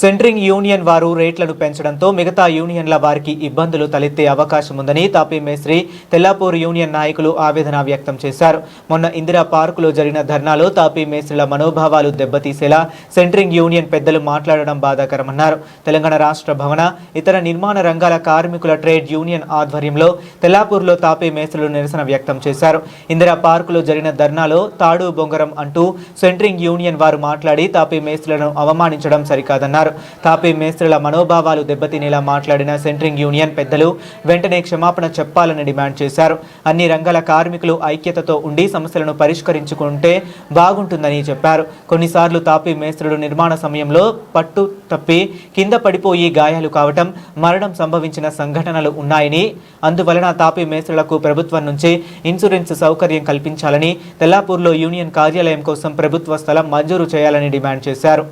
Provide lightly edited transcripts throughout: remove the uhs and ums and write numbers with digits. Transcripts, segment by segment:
Centring union వారు రేట్లను పెంచడంతో మిగతా యూనియన్ల వారికి ఇబ్బందులు తలెత్తే అవకాశం ఉందని తాపీ మేస్త్రి తెల్లాపూర్ యూనియన్ నాయకులు ఆవేదన వ్యక్తం చేశారు. మొన్న ఇందిరా పార్కులో జరిగిన ధర్నాలో తాపీ మేస్త్రుల మనోభావాలు దెబ్బతీసేలా సెంట్రింగ్ యూనియన్ పెద్దలు మాట్లాడడం బాధాకరమన్నారు. తెలంగాణ రాష్ట్ర భవన ఇతర నిర్మాణ రంగాల కార్మికుల ట్రేడ్ యూనియన్ ఆధ్వర్యంలో తెల్లాపూర్లో తాపీ మేస్త్రులు నిరసన వ్యక్తం చేశారు. ఇందిరా పార్కులో జరిగిన ధర్నాలో తాడు బొంగరం అంటూ సెంట్రింగ్ యూనియన్ వారు మాట్లాడి తాపీ మేస్త్రులను అవమానించడం సరికాదన్నారు. తాపీ మేస్త్రుల మనోభావాలు దెబ్బతినేలా మాట్లాడిన సెంట్రింగ్ యూనియన్ పెద్దలు వెంటనే క్షమాపణ చెప్పాలని డిమాండ్ చేశారు. అన్ని రంగాల కార్మికులు ఐక్యతతో ఉండి సమస్యలను పరిష్కరించుకుంటే బాగుంటుందని చెప్పారు. కొన్నిసార్లు తాపీ మేస్త్రులు నిర్మాణ సమయంలో పట్టు తప్పి కింద పడిపోయి గాయాలు కావటం, మరణం సంభవించిన సంఘటనలు ఉన్నాయని, అందువలన తాపీ మేస్త్రులకు ప్రభుత్వం నుంచి ఇన్సూరెన్స్ సౌకర్యం కల్పించాలని, తెల్లాపూర్లో యూనియన్ కార్యాలయం కోసం ప్రభుత్వ స్థలం మంజూరు చేయాలని డిమాండ్ చేశారు.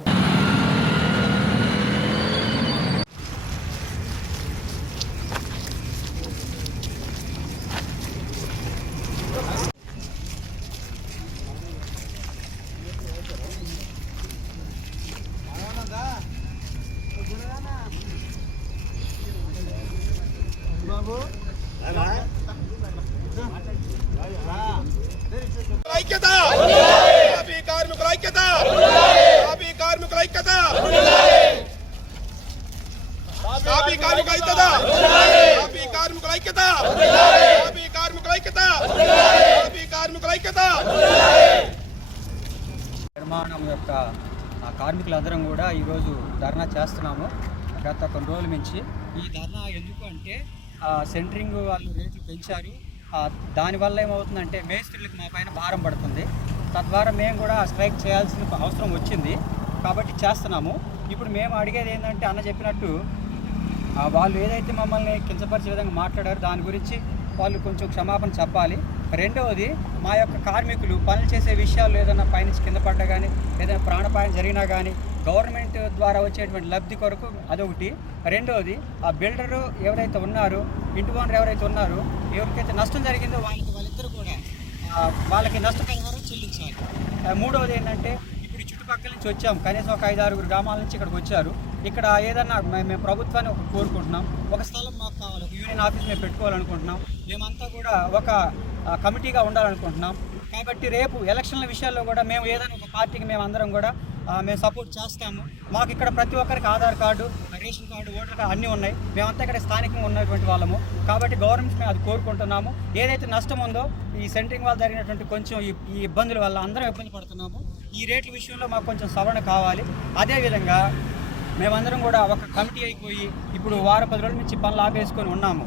ఐక్యత తాపీ కార్మికుల ఐక్యత తాపీ కార్మికుల ఐక్యత తాపీ కార్మికుల ఐక్యత తాపీ కార్మికుల ఐక్యత తాపీ కార్మికుల ఐక్యత తాపీ కార్మికుల ఐక్యత నిర్మాణం యొక్క కార్మికులందరం కూడా ఈరోజు ధర్నా చేస్తున్నాము. గత కొన్ని రోజుల నుంచి ఈ ధర్నా ఎందుకు అంటే సెంట్రింగ్ వాళ్ళు రేట్లు పెంచారు. దానివల్ల ఏమవుతుందంటే మేస్త్రులకు మా పైన భారం పడుతుంది. తద్వారా మేము కూడా స్ట్రైక్ చేయాల్సిన అవసరం వచ్చింది కాబట్టి చేస్తున్నాము. ఇప్పుడు మేము అడిగేది ఏంటంటే అన్న చెప్పినట్టు వాళ్ళు ఏదైతే మమ్మల్ని కించపరిచే విధంగా మాట్లాడారో దాని గురించి వాళ్ళు కొంచెం క్షమాపణ చెప్పాలి. రెండవది, మా యొక్క కార్మికులు పనులు చేసే విషయాలు ఏదైనా పైనుంచి కింద పడ్డా కానీ, ఏదైనా ప్రాణాపాయం జరిగినా కానీ గవర్నమెంట్ ద్వారా వచ్చేటువంటి లబ్ధి కొరకు అదొకటి. రెండవది, ఆ బిల్డరు ఎవరైతే ఉన్నారో, ఇంటి ఓనర్ ఎవరైతే ఉన్నారో, ఎవరికైతే నష్టం జరిగిందో వాళ్ళిద్దరూ కూడా వాళ్ళకి నష్టపరిహారం చెల్లించాలి. మూడవది ఏంటంటే, ఇప్పుడు చుట్టుపక్కల నుంచి వచ్చాము, కనీసం ఒక 5-6 గ్రామాల నుంచి ఇక్కడికి వచ్చారు. ఇక్కడ ఏదన్నా మేము ప్రభుత్వాన్ని కోరుకుంటున్నాం, ఒక స్థలం మాకు కావాలి, ఒక యూనియన్ ఆఫీస్ మేము పెట్టుకోవాలనుకుంటున్నాం, మేమంతా కూడా ఒక కమిటీగా ఉండాలనుకుంటున్నాం. కాబట్టి రేపు ఎలక్షన్ల విషయాల్లో కూడా మేము ఏదైనా ఒక పార్టీకి మేము అందరం కూడా మేము సపోర్ట్ చేస్తాము. మాకు ఇక్కడ ప్రతి ఒక్కరికి Aadhaar card, ration card, voter card అన్నీ ఉన్నాయి. మేమంతా ఇక్కడ స్థానికంగా ఉన్నటువంటి వాళ్ళము కాబట్టి గవర్నమెంట్ మేము అది కోరుకుంటున్నాము. ఏదైతే నష్టం ఉందో ఈ సెంట్రింగ్ వల్ల జరిగినటువంటి కొంచెం ఈ ఇబ్బందుల వల్ల అందరం ఇబ్బంది పడుతున్నాము. ఈ రేట్ల విషయంలో మాకు కొంచెం సవరణ కావాలి. అదేవిధంగా మేమందరం కూడా ఒక కమిటీ అయిపోయి ఇప్పుడు 10 రోజుల నుంచి పనులు ఆపేసుకొని ఉన్నాము.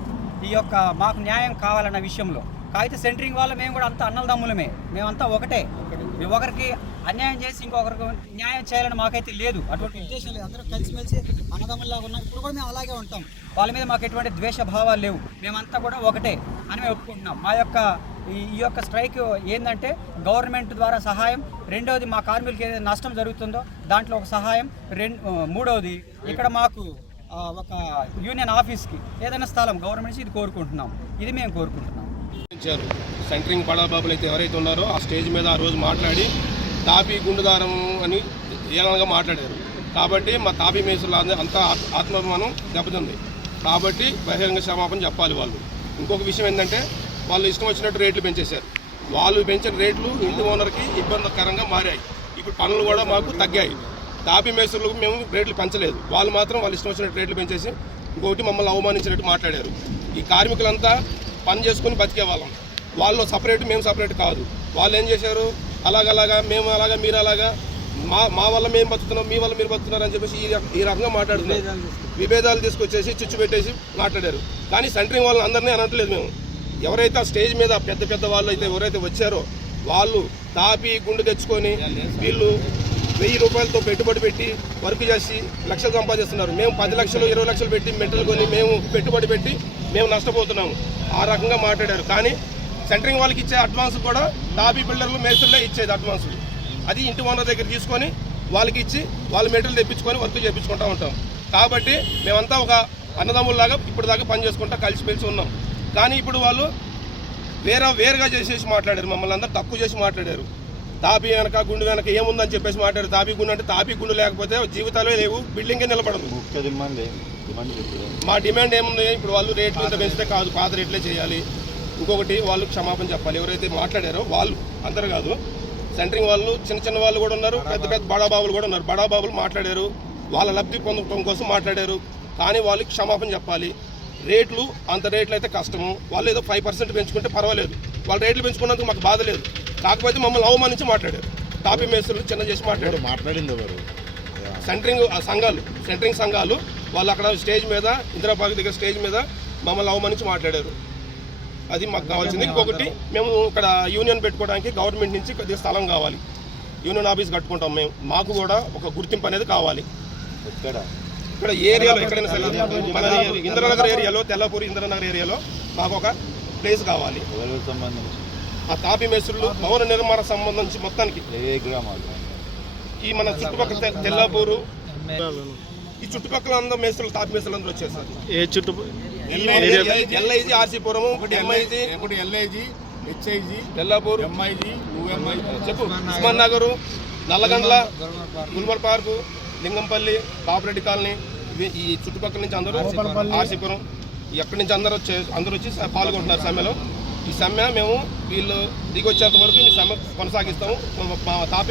ఈ యొక్క మాకు న్యాయం కావాలన్న విషయంలో. అయితే సెంట్రింగ్ వల్ల మేము కూడా అంతా అన్నదమ్ములమే, మేమంతా ఒకటే. మేము ఒకరికి అన్యాయం చేసి ఇంకొకరికి న్యాయం చేయాలని మాకైతే లేదు, అటువంటి ఉద్దేశం లేదు. అందరూ కలిసిమెలిసి అన్నదమ్ముల్లాగా ఉన్నాం. ఇప్పుడు కూడా మేము అలాగే ఉంటాం. వాళ్ళ మీద మాకు ఎటువంటి ద్వేష భావాలు లేవు. మేమంతా కూడా ఒకటే అని మేము ఒప్పుకుంటున్నాం. మా యొక్క ఈ యొక్క స్ట్రైక్ ఏంటంటే గవర్నమెంట్ ద్వారా సహాయం, రెండవది మా కార్మికులకి ఏదైనా నష్టం జరుగుతుందో దాంట్లో ఒక సహాయం, మూడవది ఇక్కడ మాకు ఒక యూనియన్ ఆఫీస్కి ఏదైనా స్థలం గవర్నమెంట్ నుంచి ఇది కోరుకుంటున్నాం. ఇది మేము కోరుకుంటున్నాం. సెంట్రింగ్ బడాబాబులు అయితే ఎవరైతే ఉన్నారో ఆ స్టేజ్ మీద ఆ రోజు మాట్లాడి తాపీ గుండుదారం అని ఏనంగా మాట్లాడారు. కాబట్టి మా తాపీ మేసులు అంతా ఆత్మాభిమానం దెబ్బతింది. కాబట్టి బహిరంగ క్షమాపణ చెప్పాలి వాళ్ళు. ఇంకొక విషయం ఏంటంటే, వాళ్ళు ఇష్టం వచ్చినట్టు రేట్లు పెంచేశారు. వాళ్ళు పెంచిన రేట్లు ఇంటి ఓనర్కి ఇబ్బందికరంగా మారాయి. ఇప్పుడు పనులు కూడా మాకు తగ్గాయి. తాపీ మేసులకు మేము రేట్లు పెంచలేదు, వాళ్ళు మాత్రం వాళ్ళు ఇష్టం వచ్చినట్టు రేట్లు పెంచేసి ఇంకొకటి మమ్మల్ని అవమానించినట్టు మాట్లాడారు. ఈ కార్మికులంతా పని చేసుకుని బతికే వాళ్ళం, వాళ్ళు సపరేట్ మేము సపరేట్ కాదు. వాళ్ళు ఏం చేశారు, అలాగలాగా మేము అలాగా మీరు అలాగా, మా వల్ల మేము బతుకుతున్నాం, మీ వల్ల మీరు బతుకుతున్నారు అని చెప్పేసి ఈ రకంగా మాట్లాడుతున్నారు. విభేదాలు తీసుకొచ్చేసి చిచ్చు పెట్టేసి మాట్లాడారు. కానీ సెంట్రింగ్ వాళ్ళని అందరినీ అనట్లేదు మేము. ఎవరైతే ఆ స్టేజ్ మీద పెద్ద పెద్ద వాళ్ళు అయితే ఎవరైతే వచ్చారో వాళ్ళు తాపి గుండు తెచ్చుకొని వీళ్ళు 1000 రూపాయలతో పెట్టుబడి పెట్టి వర్క్ చేసి లక్షలు సంపాదిస్తున్నారు. మేము 10 లక్షలు 20 లక్షలు పెట్టి మెటల్ కొని మేము పెట్టుబడి పెట్టి మేము నష్టపోతున్నాము. ఆ రకంగా మాట్లాడారు. కానీ సెంట్రింగ్ వాళ్ళకి ఇచ్చే అడ్వాన్స్ కూడా తాపీ బిల్డర్లు మేస్త్రులే ఇచ్చేది అడ్వాన్సులు. అది ఇంటి ఓనర్ దగ్గర తీసుకొని వాళ్ళకి ఇచ్చి వాళ్ళు మెటీరియల్ తెప్పించుకొని వర్క్ చేయించుకుంటూ ఉంటాం. కాబట్టి మేమంతా ఒక అన్నదమ్ముల్లాగా ఇప్పుడు దాకా పని చేసుకుంటా కలిసిమెలిసి ఉన్నాం. కానీ ఇప్పుడు వాళ్ళు వేరుగా చేసేసి మాట్లాడారు, మమ్మల్ని అందరూ తక్కువ చేసి మాట్లాడారు. తాపీ వెనక గుండు వెనక ఏముందని చెప్పేసి మాట్లాడారు. తాపీ గుండు అంటే తాపీ గుండు లేకపోతే జీవితాలే లేవు, బిల్డింగే నిలబడదు. మా డిమాండ్ ఏముంది, ఇప్పుడు వాళ్ళు రేట్లు ఇంత పెంచితే కాదు, పాత రేట్లే చేయాలి. ఇంకొకటి వాళ్ళు క్షమాపణ చెప్పాలి. ఎవరైతే మాట్లాడారో వాళ్ళు అందరు కాదు, సెంటరింగ్ వాళ్ళు చిన్న చిన్న వాళ్ళు కూడా ఉన్నారు, పెద్ద పెద్ద బడాబాబులు కూడా ఉన్నారు. బడాబాబులు మాట్లాడారు, వాళ్ళ లబ్ధి పొందడం కోసం మాట్లాడారు, కానీ వాళ్ళు క్షమాపణ చెప్పాలి. రేట్లు అంత రేట్లు అయితే కష్టము, వాళ్ళు ఏదో 5% పెంచుకుంటే పర్వాలేదు, వాళ్ళ రేట్లు పెంచుకున్నందుకు మాకు బాధ లేదు. కాకపోతే మమ్మల్ని అవమానించి మాట్లాడారు, తాపీ మేస్త్రులు చిన్న చేసి మాట్లాడింది సెంటరింగ్ సంఘాలు వాళ్ళు అక్కడ స్టేజ్ మీద, ఇందిరాబాగ్ దగ్గర స్టేజ్ మీద మమ్మల్ని అవమానించి మాట్లాడారు. అది మాకు కావాల్సింది. ఇంకొకటి, మేము ఇక్కడ యూనియన్ పెట్టుకోవడానికి గవర్నమెంట్ నుంచి కొద్దిగా స్థలం కావాలి, యూనియన్ ఆఫీస్ కట్టుకుంటాం మేము, మాకు కూడా ఒక గుర్తింపు అనేది కావాలి. ఇక్కడ ఏరియాలో ఎక్కడైనా సరే మన ఇంద్రనగర్ ఏరియాలో, తెల్లపూరి ఇంద్రనగర్ ఏరియాలో మాకు ఒక ప్లేస్ కావాలి. ఆ తాపీ మేస్త్రులు భవన నిర్మాణ సంబంధించి మొత్తానికి ఈ మన చుట్టుపక్కల తెల్లపూరు, ఈ చుట్టుపక్కల అందరూ మేస్త్రులు, తాపీ మేస్త్రులు అందరూ వచ్చేసారు. LIG, RC Puram, MIG, LIG, HIG, Tellapur, MIG, చెప్పు, ఉస్మాన్ నగరు, నల్లగండ్ల, గుల్బర్ పార్కు, లింగంపల్లి, బాపురెడ్డి కాలనీ, ఈ చుట్టుపక్కల నుంచి అందరూ, ఆర్సీపురం, ఎక్కడి నుంచి అందరూ వచ్చి పాల్గొంటున్నారు సమ్మెలో. ఈ సమ్మె మేము వీళ్ళు దిగొచ్చేంత వరకు ఈ సమ్మె కొనసాగిస్తాము. మా తాపీ